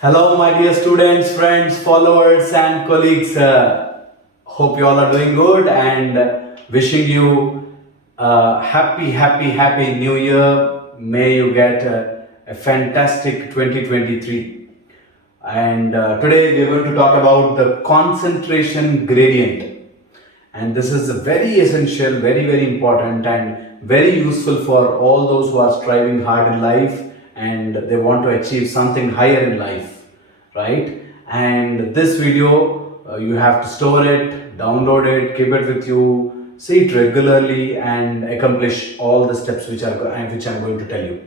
Hello, my dear students, friends, followers, and colleagues. Hope you all are doing good and wishing you happy New Year. May you get a fantastic 2023. And today we are going to talk about the concentration gradient. And this is very essential, very important, and very useful for all those who are striving hard in life and they want to achieve something higher in life, right? And this video, you have to store it, download it, keep it with you, see it regularly, and accomplish all the steps which I'm going to tell you,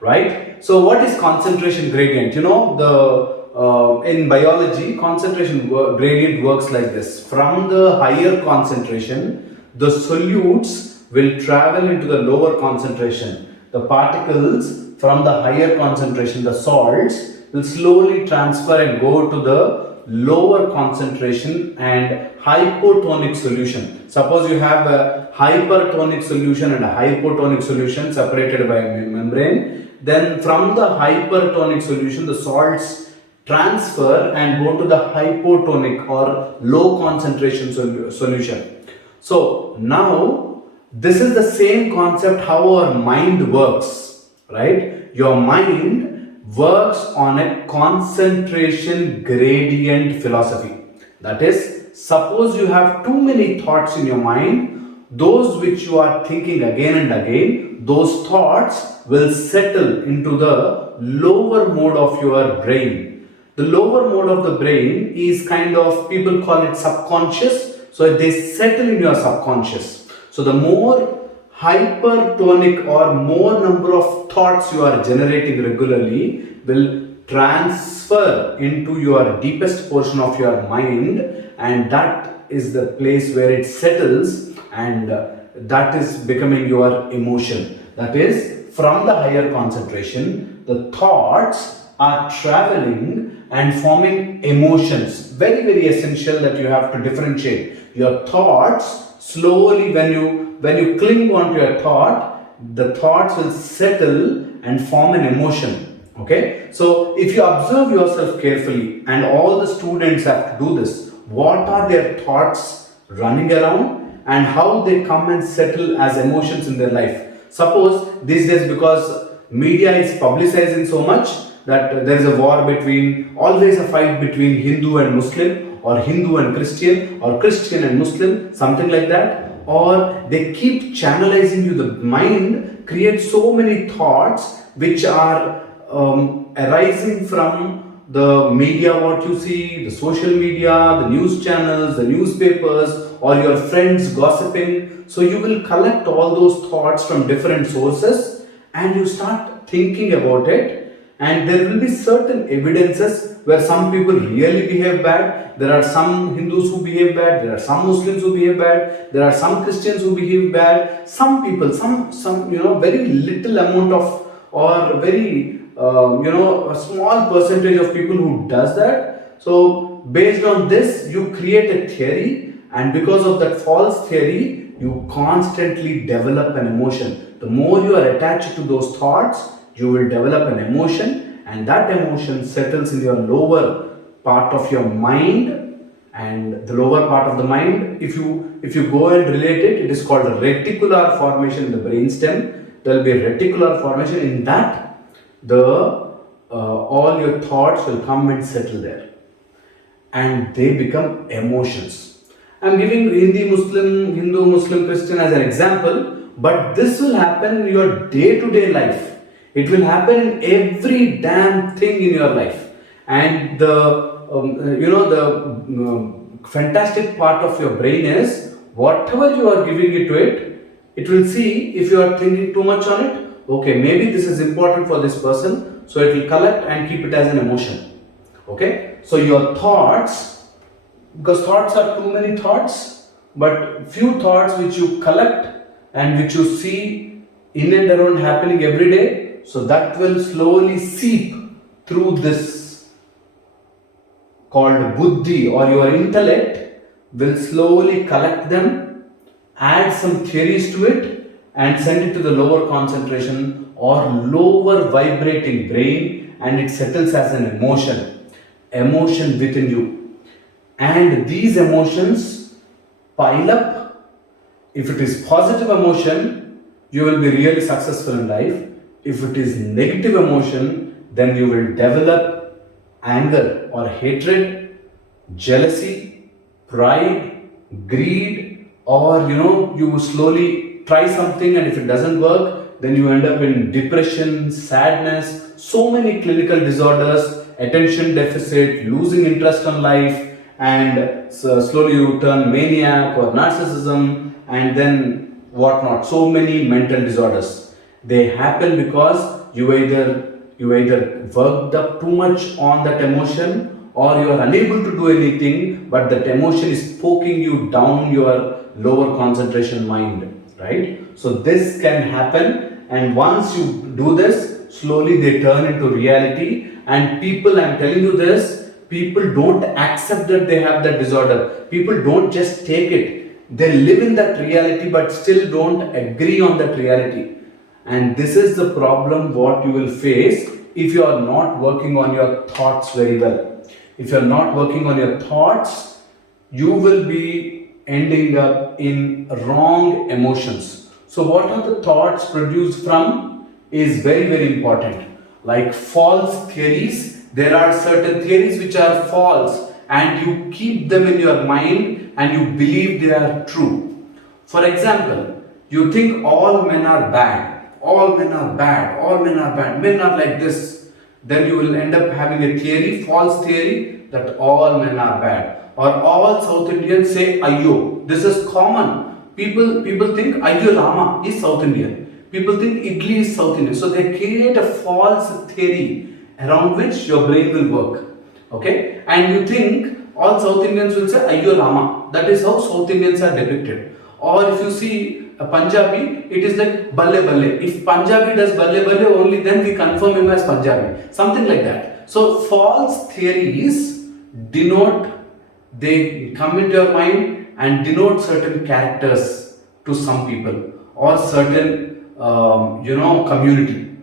right? So, what is concentration gradient? In biology, gradient works like this. From the higher concentration, the solutes will travel into the lower concentration. The particles from the higher concentration, the salts, will slowly transfer and go to the lower concentration and hypotonic solution. Suppose you have a hypertonic solution and a hypotonic solution separated by a membrane. Then from the hypertonic solution, the salts transfer and go to the hypotonic or low concentration solution. So now this is the same concept how our mind works, right? Your mind works on a concentration gradient philosophy. That is, suppose you have too many thoughts in your mind, those which you are thinking again and again, those thoughts will settle into the lower mode of your brain. The lower mode of the brain is kind of, people call it subconscious, so they settle in your subconscious. So the more hypertonic or more number of thoughts you are generating regularly will transfer into your deepest portion of your mind, and that is the place where it settles, and that is becoming your emotion. That is, from the higher concentration, the thoughts are traveling and forming emotions. Very essential that you have to differentiate your thoughts. Slowly, when you cling on to your thought, the thoughts will settle and form an emotion. Okay, so if you observe yourself carefully, and all the students have to do this, what are their thoughts running around and how they come and settle as emotions in their life. Suppose these days, because media is publicizing so much, that there is a war between, always a fight between Hindu and Muslim, or Hindu and Christian, or Christian and Muslim, something like that, or they keep channelizing you. The mind creates so many thoughts which are arising from the media, what you see, the social media, the news channels, the newspapers, or your friends gossiping. So you will collect all those thoughts from different sources and you start thinking about it, and there will be certain evidences where some people really behave bad. There are some Hindus who behave bad, there are some Muslims who behave bad, there are some Christians who behave bad, some people, some very little amount of, or very a small percentage of people who does that. So based on this you create a theory, and because of that false theory you constantly develop an emotion. The more you are attached to those thoughts, you will develop an emotion, and that emotion settles in your lower part of your mind. And the lower part of the mind, if you go and relate it, it is called a reticular formation in the brainstem. There will be a reticular formation. In that, the all your thoughts will come and settle there, and they become emotions. I'm giving Hindu, Muslim, Christian as an example, but this will happen in your day-to-day life. It will happen in every damn thing in your life. And the fantastic part of your brain is, whatever you are giving it to it, it will see if you are thinking too much on it. Okay, maybe this is important for this person, so it will collect and keep it as an emotion. Okay, so your thoughts, because thoughts are too many thoughts, but few thoughts which you collect and which you see in and around happening every day, so that will slowly seep through this called buddhi, or your intellect will slowly collect them, add some theories to it, and send it to the lower concentration or lower vibrating brain, and it settles as an emotion within you. And these emotions pile up. If it is positive emotion, you will be really successful in life. If it is negative emotion, then you will develop anger or hatred, jealousy, pride, greed, or you slowly try something, and if it doesn't work, then you end up in depression, sadness, so many clinical disorders, attention deficit, losing interest in life, and so slowly you turn maniac or narcissism, and then whatnot. So many mental disorders, they happen because you either worked up too much on that emotion, or you are unable to do anything, but that emotion is poking you down your lower concentration mind, right? So this can happen, and once you do this, slowly they turn into reality. And people, I'm telling you this, people don't accept that they have that disorder. People don't just take it, they live in that reality but still don't agree on that reality. And this is the problem what you will face if you are not working on your thoughts very well. If you are not working on your thoughts, you will be ending up in wrong emotions. So what are the thoughts produced from is very, very important. Like false theories, there are certain theories which are false, and you keep them in your mind and you believe they are true. For example, you think all men are bad, all men are bad, all men are bad, men are like this. Then you will end up having a theory, false theory, that all men are bad. Or all South Indians say Ayyo. This is common. People think Ayyo Rama is South Indian. People think Idli is South Indian. So they create a false theory around which your brain will work. Okay? And you think all South Indians will say Ayyo Rama. That is how South Indians are depicted. Or if you see a Punjabi, it is like Balle Balle. If Punjabi does Balle Balle, only then we confirm him as Punjabi. Something like that. So false theories denote, they come into your mind and denote certain characters to some people or certain community,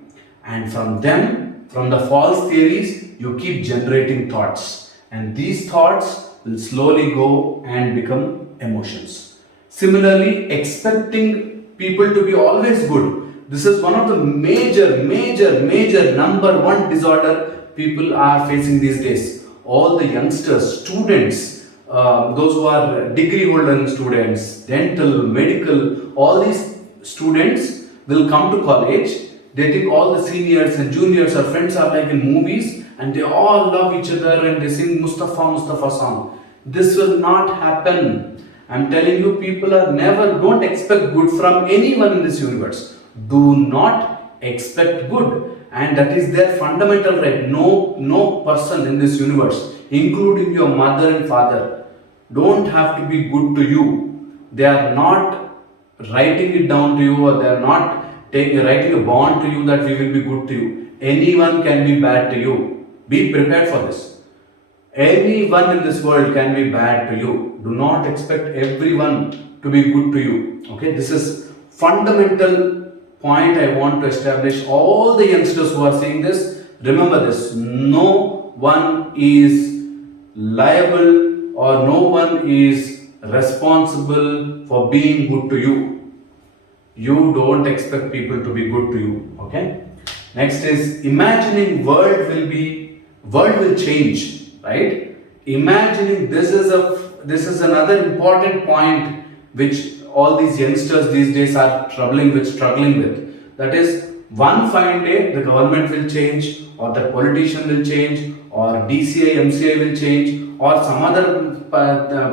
and from them, from the false theories, you keep generating thoughts, and these thoughts will slowly go and become emotions. Similarly, expecting people to be always good, this is one of the major number one disorder people are facing these days. All the youngsters, students, those who are degree holding students, dental, medical, all these students will come to college. They think all the seniors and juniors or friends are like in movies, and they all love each other and they sing Mustafa song. This will not happen. I'm telling you, people are never, don't expect good from anyone in this universe. Do not expect good. And that is their fundamental right. No person in this universe, including your mother and father, don't have to be good to you. They are not writing it down to you, or they are not writing a bond to you that we will be good to you. Anyone can be bad to you. Be prepared for this. Anyone in this world can be bad to you. Do not expect everyone to be good to you. Okay, this is fundamental point I want to establish. All the youngsters who are seeing this, remember this: no one is liable or no one is responsible for being good to you. You don't expect people to be good to you. Okay. Next is imagining world will change, right? Imagining, this is another important point which all these youngsters these days are struggling with. That is, one fine day the government will change, or the politician will change, or DCI, MCI will change, or some other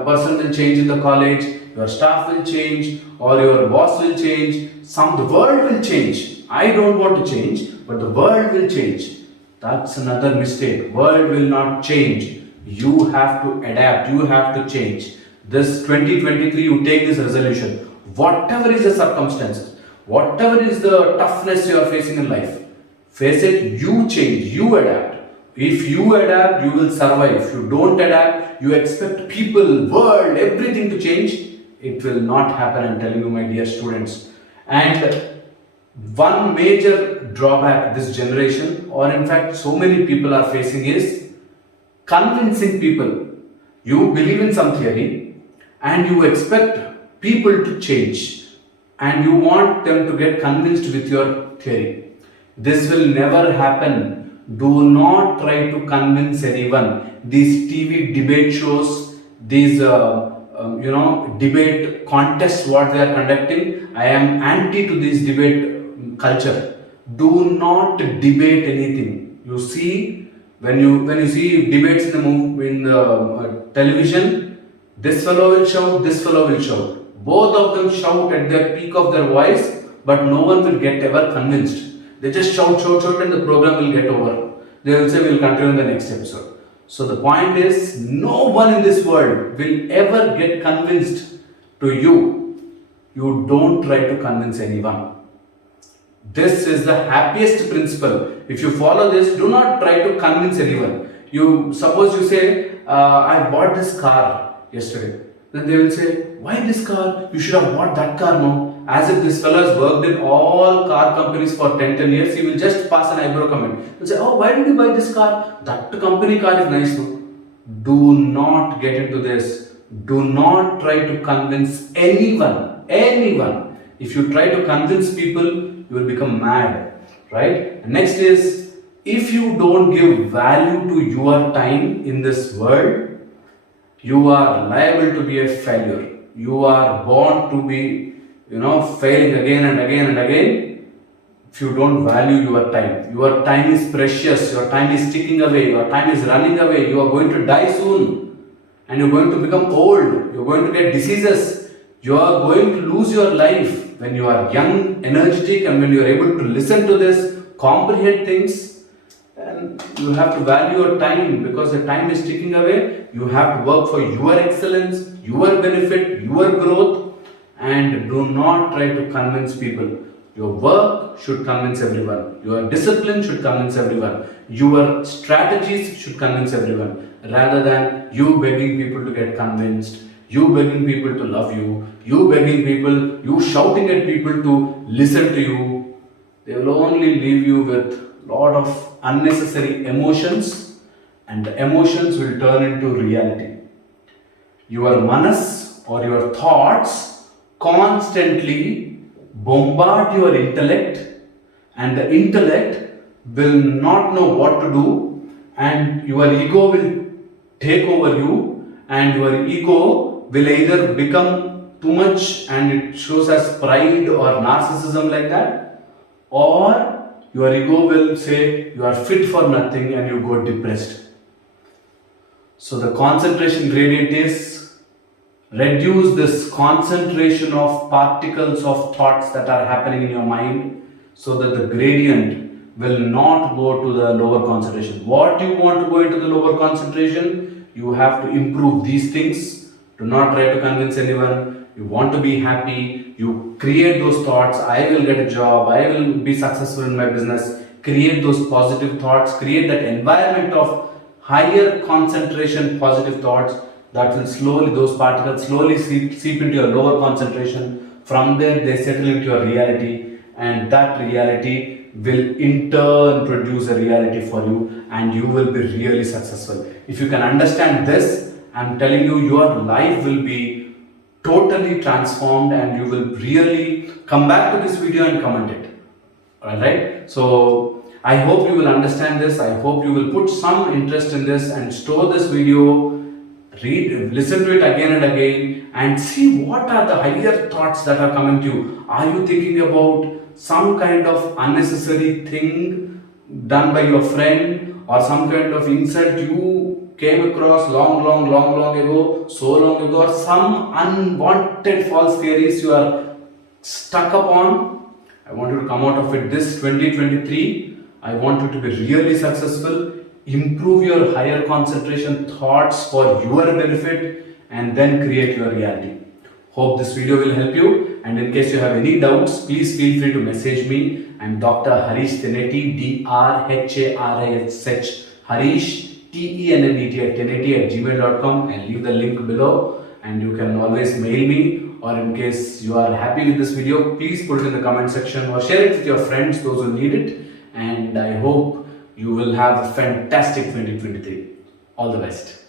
person will change in the college, your staff will change, or your boss will change, the world will change. I don't want to change, but the world will change. That's another mistake. World will not change. You have to adapt, you have to change. This 2023, you take this resolution. Whatever is the circumstances, whatever is the toughness you are facing in life, face it, you change, you adapt. If you adapt, you will survive. If you don't adapt, you expect people, world, everything to change, it will not happen, I'm telling you, my dear students. And One major drawback this generation, or in fact so many people are facing, is convincing people. You believe in some theory and you expect people to change and you want them to get convinced with your theory. This will never happen. Do not try to convince anyone. These TV debate shows, these debate contests, what they are conducting, I am anti to this debate culture. Do not debate anything. You see, when you see debates in the television, this fellow will shout, this fellow will shout. Both of them shout at their peak of their voice, but no one will get ever convinced. They just shout, shout, shout, and the program will get over. They will say, we'll continue in the next episode. So the point is, no one in this world will ever get convinced to you. You don't try to convince anyone. This is the happiest principle. If you follow this, do not try to convince anyone. You suppose you say, I bought this car yesterday. Then they will say, why this car? You should have bought that car, no? As if this fellow has worked in all car companies for 10 years, he will just pass an eyebrow comment. He'll say, oh, why did you buy this car? That company car is nice, no? Do not get into this. Do not try to convince anyone. If you try to convince people, you will become mad, right? Next is, if you don't give value to your time in this world, you are liable to be a failure. You are born to be, failing again and again and again. If you don't value your time is precious, your time is ticking away, your time is running away, you are going to die soon, and you're going to become old, you're going to get diseases, you are going to lose your life. When you are young, energetic, and when you are able to listen to this, comprehend things, then you have to value your time, because the time is ticking away. You have to work for your excellence, your benefit, your growth, and do not try to convince people. Your work should convince everyone. Your discipline should convince everyone. Your strategies should convince everyone, rather than you begging people to get convinced, you begging people to love you, you begging people, you shouting at people to listen to you. They will only leave you with a lot of unnecessary emotions, and the emotions will turn into reality. Your manas, or your thoughts, constantly bombard your intellect, and the intellect will not know what to do, and your ego will take over you, and your ego will either become too much and it shows as pride or narcissism like that, or your ego will say you are fit for nothing and you go depressed. So the concentration gradient is, reduce this concentration of particles of thoughts that are happening in your mind, so that the gradient will not go to the lower concentration. What you want to go into the lower concentration, you have to improve these things. Do not try to convince anyone. You want to be happy, you create those thoughts, I will get a job, I will be successful in my business. Create those positive thoughts, create that environment of higher concentration positive thoughts, that will slowly, those particles slowly seep into your lower concentration. From there they settle into your reality, and that reality will in turn produce a reality for you, and you will be really successful. If you can understand this, I'm telling you, your life will be totally transformed, and you will really come back to this video and comment it. Alright? So I hope you will understand this. I hope you will put some interest in this and store this video, listen to it again and again, and see what are the higher thoughts that are coming to you. Are you thinking about some kind of unnecessary thing done by your friend, or some kind of insult you came across long ago, so long ago, or some unwanted false theories you are stuck upon? I want you to come out of it this 2023. I want you to be really successful. Improve your higher concentration thoughts for your benefit, and then create your reality. Hope this video will help you, and in case you have any doubts, please feel free to message me. I'm Dr. Harish Tenetti, DRHARISH, Harish TENNET at tenetti@gmail.com. I'll leave the link below, and you can always mail me, or in case you are happy with this video, please put it in the comment section or share it with your friends, those who need it. And I hope you will have a fantastic 2023. All the best.